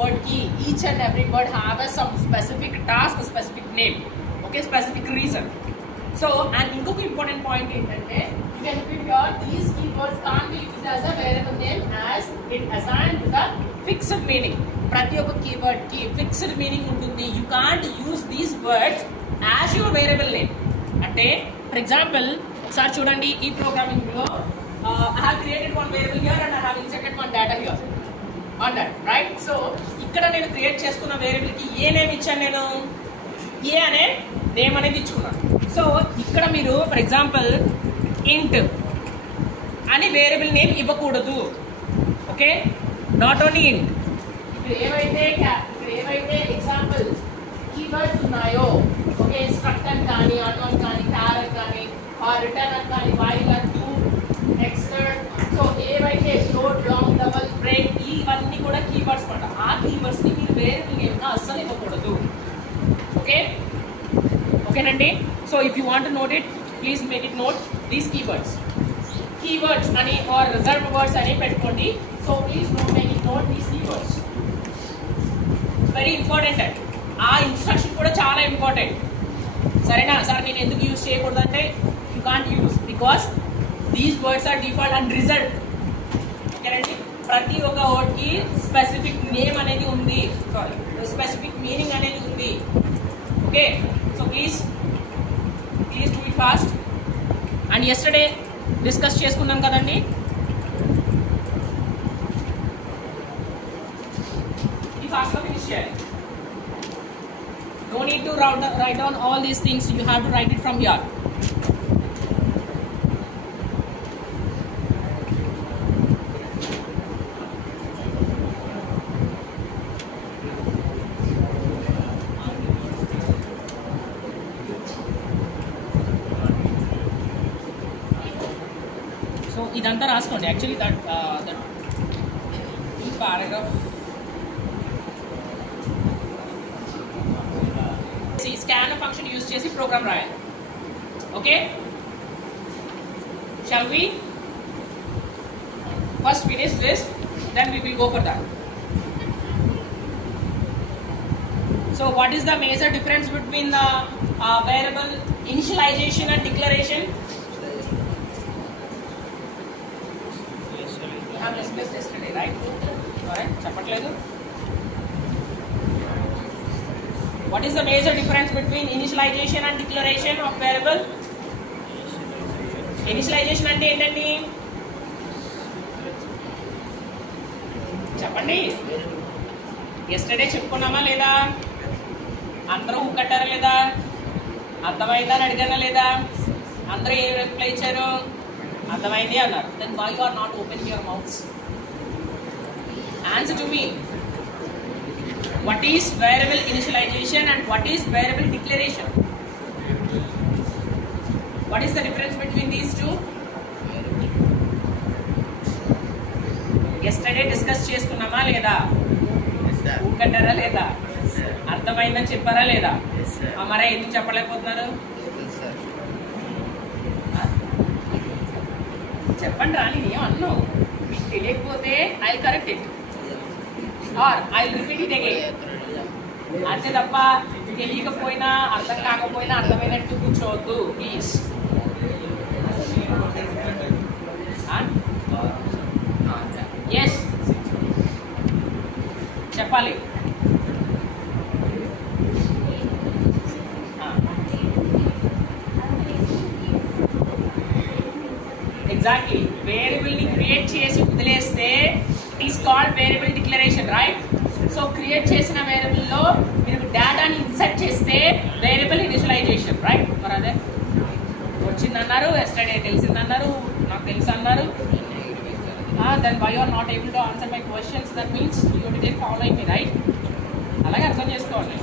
word key, each and every word have some specific task, specific name, okay, specific reason. So and inkoka important point entante, you can repeat here, these keywords can't be used as a variable name as it assigned with a fixed meaning. Prati oka keyword ki fixed meaning untundi. You can't use these words as your variable name. Ante for example, sir chudandi ee programming lo I have created one variable here and I have inserted one data here on that, right? So ikkada nenu create chestunna variable ki A name ఇచ్చాను, నేను ఏ అనే name అనేది ఇచ్చుకున్నాను. So ఇక్కడ మీరు for example ఇంట్ అని variable name ఇవ్వకూడదు, okay? Not only ఇంట్, ఇక్కడ ఏవైతే ఎగ్జాంపుల్ కీవర్డ్స్ ఉన్నాయో, ఓకే, స్ట్రక్ట్ అని కానీ, అన్వన్ కానీ, క్యారెట్ కానీ, రిటర్న్ అని కానీ, వైల్ అని, టు, ఎక్స్టర్న్, సో ఏవైతే ఫ్లోట్, లాంగ్, డబుల్, బ్రేక్, ఇవన్నీ కూడా కీవర్డ్స్ మాట. ఆ కీవర్డ్స్ ని మీరు వేరియబుల్ నేమ్ గా అస్సలు ఇవ్వకూడదు, ఓకే? ఓకేనండి. So if you want to note it, please make it note these keywords అని ఆర్ రిజర్వ్ వర్డ్స్ అని పెట్టుకోండి. So please make it note these keywords, very important. ఆ ఇన్స్ట్రక్షన్ కూడా చాలా ఇంపార్టెంట్, సరేనా? సార్ నేను ఎందుకు యూజ్ చేయకూడదు అంటే, you can't use because these words are default and result, ఓకేనండి? ప్రతి ఒక్క వర్డ్ కి స్పెసిఫిక్ నేమ్ అనేది ఉంది, సారీ స్పెసిఫిక్ మీనింగ్ అనేది ఉంది, okay? So please do it fast. And yesterday discuss చేసుకున్నాం కదండి, ఈ ఫాస్ట్గా ఫినిష్ చేయాలి. No need to write down all these things, you have to write it from here. So ఇదంతా రాసుకోండి. యాక్చువల్లీ దట్ ఈ పారాగ్రాఫ్ స్కాన్ ఫంక్షన్ యూజ్ చేసి program రాయాలి, okay? Shall we first finish this, then we will go for that. So what is the major difference between the variable initialization and declaration? Right, చెప్పట్లేదు. What is the major difference between initialization and declaration of variable? Initialization అంటే ఏంటండి చెప్పండి. yesterday చెప్పుకున్నామా లేదా? అందరూ కట్టారా లేదా? అర్థమైందా అని అడిగానా లేదా? అందరూ ఏం రిప్లై ఇచ్చారు? అర్థమైంది అన్నారు. Then why you are not opening your mouths? Answer to me. What is variable initialization and what is variable declaration? What is the difference between these two? Yesterday discuss చేసుకున్నామా లేదా? ఊకంటారా లేదా? అర్థమైందని చెప్పారా లేదా? మరే ఎందుకు చెప్పలేకపోతున్నారు? చెప్పండి రా, నేను ఏం అన్నాను. మీకు తెలియకపోతే I correct it or I'll repeat it again. అంతే తప్ప తెలియకపోయినా అర్థం కాకపోయినా అర్థమైనట్టు కూర్చోవద్దు ప్లీజ్. ఎస్ చెప్పాలి. ఎగ్జాక్ట్లీ, వేరియబుల్ ని క్రియేట్ చేసి వదిలేస్తే it is called variable declaration, right? So create చేసిన వేరియబుల్ లో మీరు డేటాని ఇన్సర్ట్ చేస్తే వేరియబుల్ ఇనిషియలైజేషన్, రైట్? మరి అదే వచ్చిందన్నారు, ఎస్టర్డే తెలిసిందన్నారు, నాకు తెలుసు అన్నారు. Then why you are not able to answer my questions, that means you didn't following me, right? అలాగే అర్థం చేసుకోవాలి.